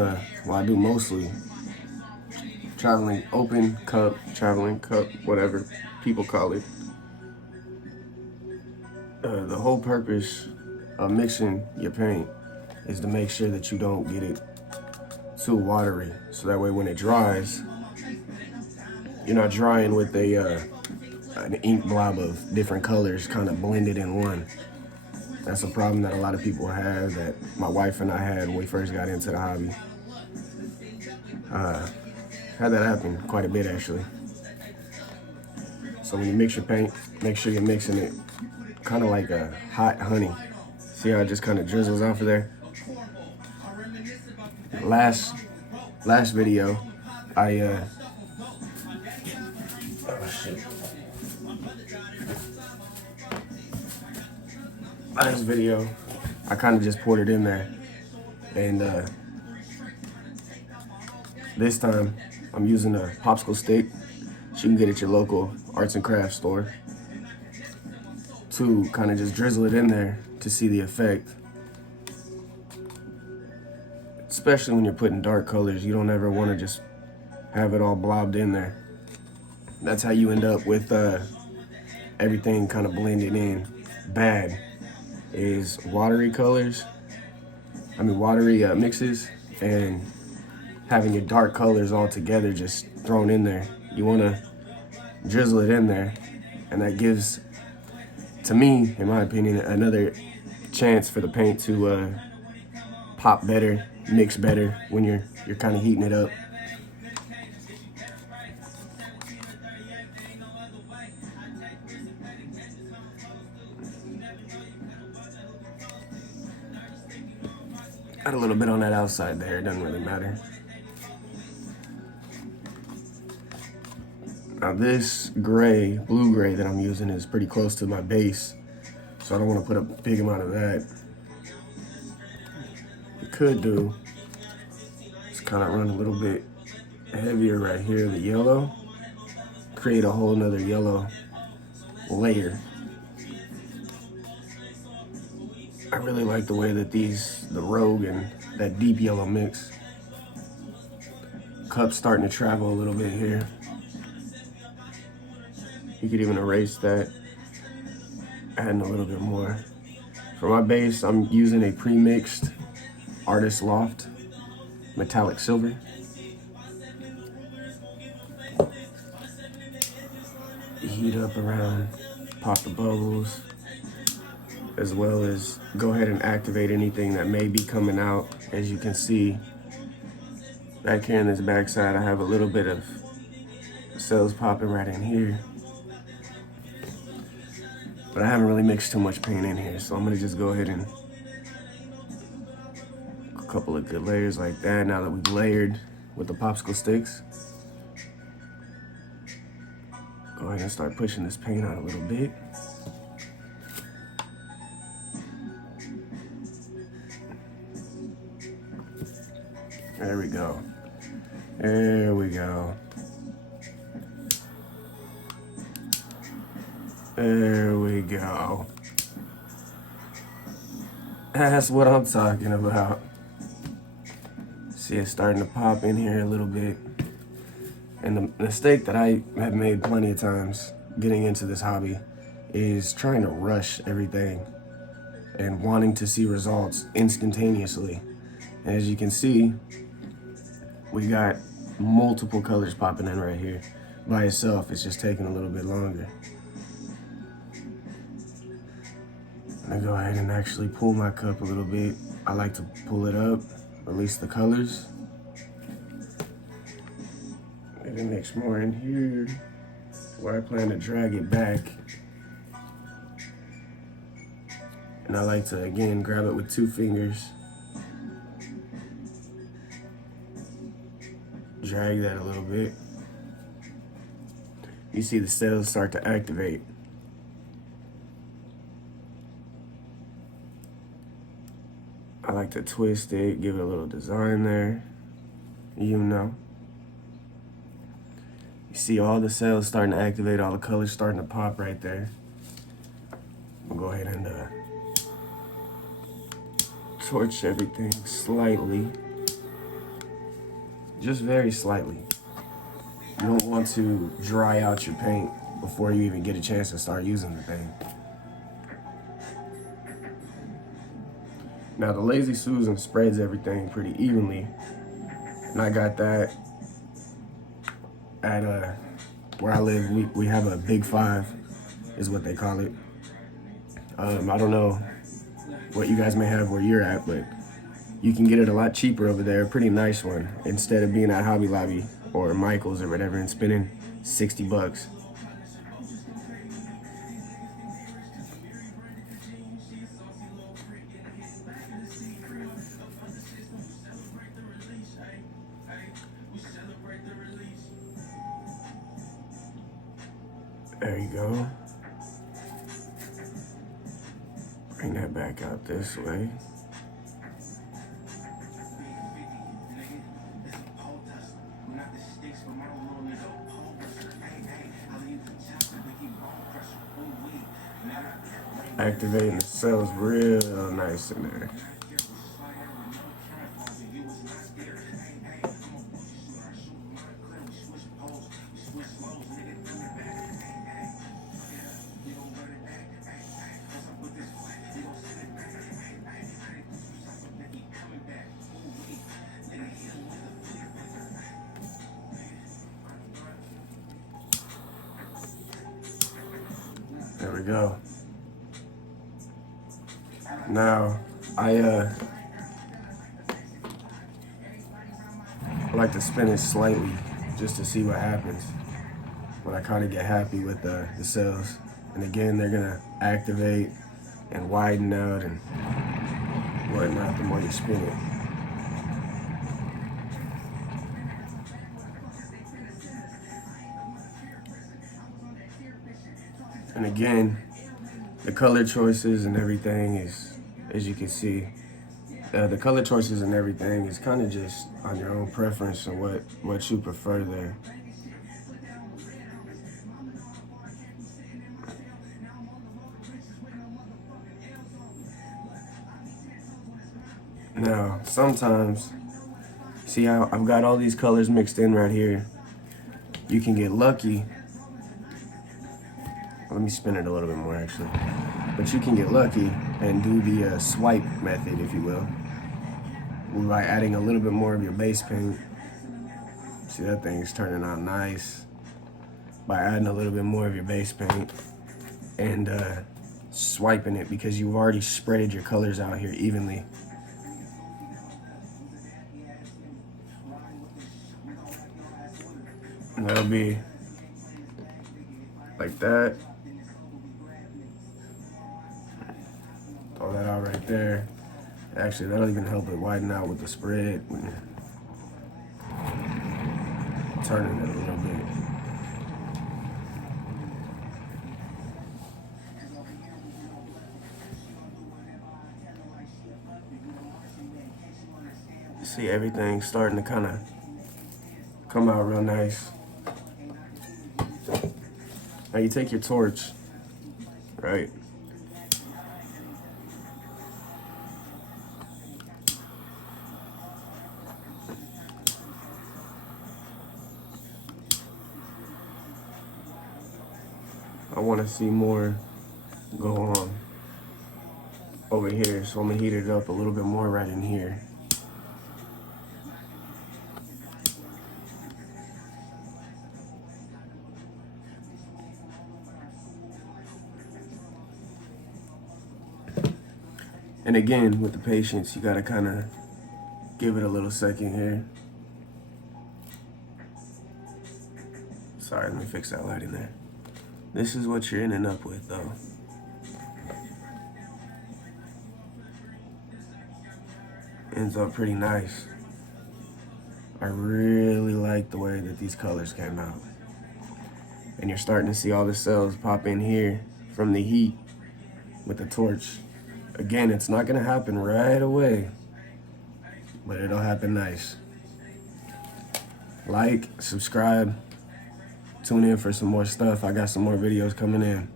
Well, I do mostly traveling cup, whatever people call it. The whole purpose of mixing your paint is to make sure that you don't get it too watery. So that way when it dries, you're not drying with an ink blob of different colors kind of blended in one. That's a problem that a lot of people have, that my wife and I had when we first got into the hobby. Had that happen quite a bit actually. So when you mix your paint, make sure you're mixing it kind of like a hot honey. See how it just kind of drizzles off of there? Last video, oh shit. Last video, I kind of just poured it in there. And this time, I'm using a popsicle stick. You can get at your local arts and crafts store, to kind of just drizzle it in there to see the effect. Especially when you're putting dark colors, you don't ever want to just have it all blobbed in there. That's how you end up with everything kind of blended in bad, is watery mixes, and having your dark colors all together just thrown in there. You want to drizzle it in there, and that gives, to me, in my opinion, another chance for the paint to pop better, mix better when you're kind of heating it up. Got a little bit on that outside there, it doesn't really matter. Now this blue gray that I'm using is pretty close to my base, so I don't want to put a big amount of that. You could do, just kind of run a little bit heavier right here, the yellow, create a whole nother yellow layer. I really like the way that the Rogue and that deep yellow mix. Cup's starting to travel a little bit here. You could even erase that, adding a little bit more. For my base, I'm using a pre-mixed Artist Loft metallic silver. Heat up around, pop the bubbles, as well as go ahead and activate anything that may be coming out. As you can see, back here in this backside, I have a little bit of cells popping right in here. But I haven't really mixed too much paint in here, so I'm gonna just go ahead and a couple of good layers like that. Now that we've layered with the popsicle sticks, go ahead and start pushing this paint out a little bit. There we go. There we go. There we go. That's what I'm talking about. See, it's starting to pop in here a little bit. And the mistake that I have made plenty of times getting into this hobby is trying to rush everything and wanting to see results instantaneously. And as you can see, we got multiple colors popping in right here. By itself, it's just taking a little bit longer. I'm gonna go ahead and actually pull my cup a little bit. I like to pull it up, release the colors. Maybe mix more in here, where I plan to drag it back. And I like to, again, grab it with 2 fingers. Drag that a little bit. You see the cells start to activate. I like to twist it, give it a little design there, you know. You see all the cells starting to activate, all the colors starting to pop right there. We'll go ahead and torch everything slightly. just very slightly. You don't want to dry out your paint before you even get a chance to start using the thing. Now the Lazy Susan spreads everything pretty evenly, and I got that at where I live. We have a Big Five, is what they call it. I don't know what you guys may have where you're at, but you can get it a lot cheaper over there. A pretty nice one, instead of being at Hobby Lobby or Michael's or whatever and spending 60 bucks. There you go. Bring that back out this way. Activating the cells real nice in there. There we go. Now, I like to spin it slightly just to see what happens when I kind of get happy with the cells. And again, they're gonna activate and widen out and whatnot the more you spin it. And again, the color choices and everything is, as you can see, the color choices and everything is kind of just on your own preference and what you prefer there. Now, sometimes, see how I've got all these colors mixed in right here. You can get lucky. Let me spin it a little bit more actually. But you can get lucky and do the swipe method, if you will, by adding a little bit more of your base paint. See, that thing's turning out nice. By adding a little bit more of your base paint and swiping it, because you've already spread your colors out here evenly. And that'll be like that. Throw that out right there. Actually, that'll even help it widen out with the spread. Turning it a little bit. See, everything's starting to kind of come out real nice. Now you take your torch, right? I want to see more go on over here, so I'm gonna heat it up a little bit more right in here. And again, with the patience, you gotta kind of give it a little second here. Sorry, let me fix that lighting there. This is what you're ending up with, though. Ends up pretty nice. I really like the way that these colors came out. And you're starting to see all the cells pop in here from the heat with the torch. Again, it's not gonna happen right away, but it'll happen nice. Like, subscribe, tune in for some more stuff. I got some more videos coming in.